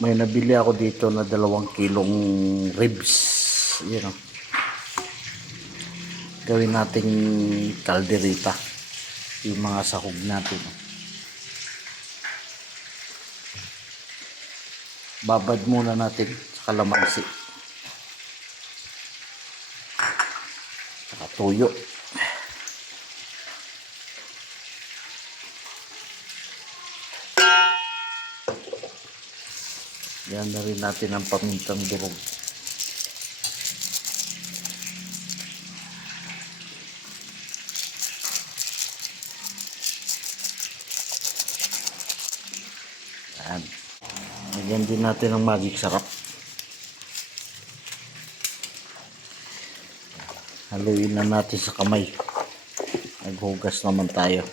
May nabili ako dito na 2 kilong ribs. Yun o. Gawin nating kalderita. Yung mga sahog natin. Babad muna natin sa kalamansi. Saka tuyo. Yan na rin natin ang pamintang durog. Yan. Lagyan din natin ang magic sarap. Haluin na natin sa kamay. Naghugas naman tayo.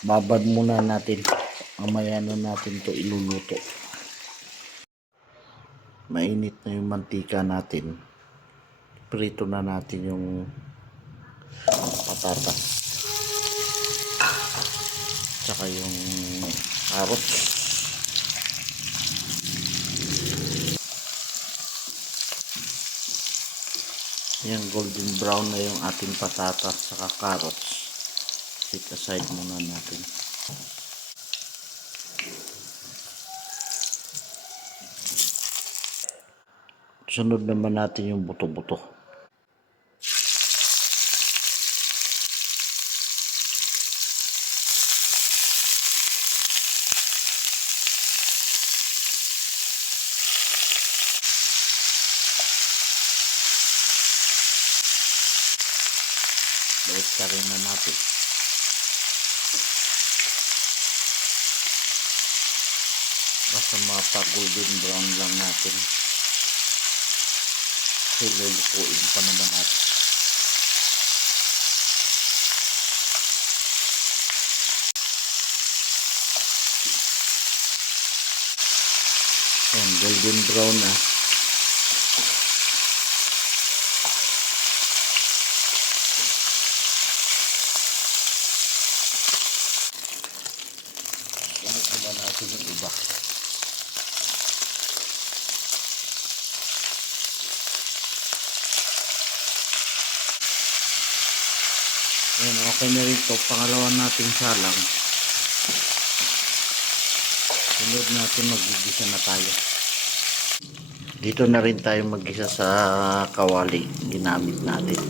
Babad muna natin. Mamaya na natin to iluluto. Mainit na yung mantika natin. Prito na natin yung patatas. Tsaka yung carrots. Yan, golden brown na yung ating patatas saka carrots. Set aside muna natin. Sunod naman natin yung buto-buto. Balik ka rin na natin. Basta mapa-golden brown lang natin. Kasi lulutuin pa naman natin. Ayan, golden brown na. Sunod na natin yung iba. Ayan, okay na rin ito. Pangalawa natin salang. Sunod natin mag-igisa na tayo. Dito na rin tayo mag-isa sa kawali ginamit natin.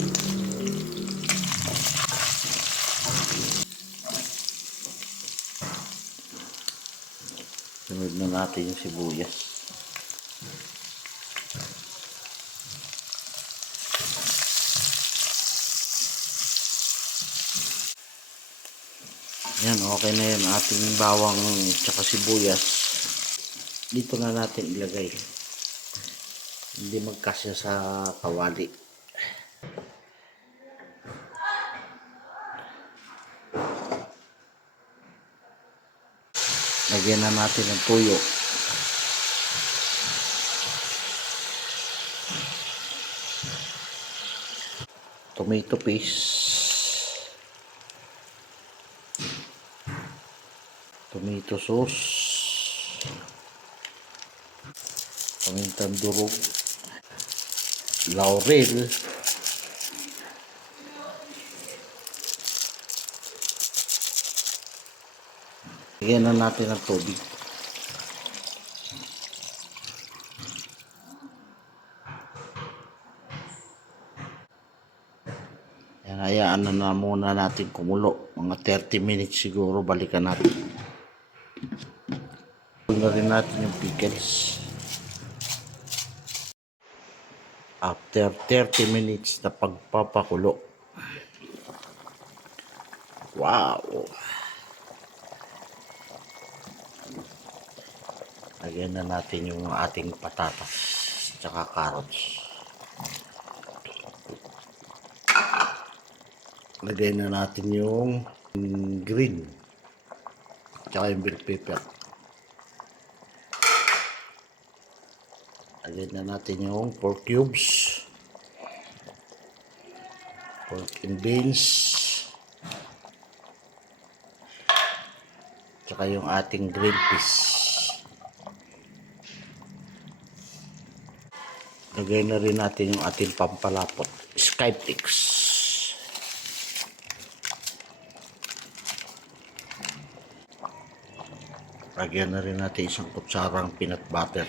Sunod na natin yung sibuyas. Yan, okay na yan ating bawang tsaka sibuyas. Dito na natin ilagay. Hindi magkasya sa kawali. Lagyan na natin ng tuyo. Tomato paste. Tomato sauce. Pamintang durog. Laurel. Lagyan na natin ng tubig. Yan, hayaan na muna natin kumulo. Mga 30 minutes siguro, balikan natin. Pulna rin natin yung pickles. After 30 minutes na pagpapakulo. Wow! Lagyan na natin yung ating patatas tsaka carrots. Lagyan na natin yung green tsaka yung bell pepper. Lagyan na natin yung pork cubes, pork and beans, Tsaka yung ating green peas. Lagay na rin natin yung ating pampalapot, Skyflix. Lagyan na rin natin isang kutsarang peanut butter.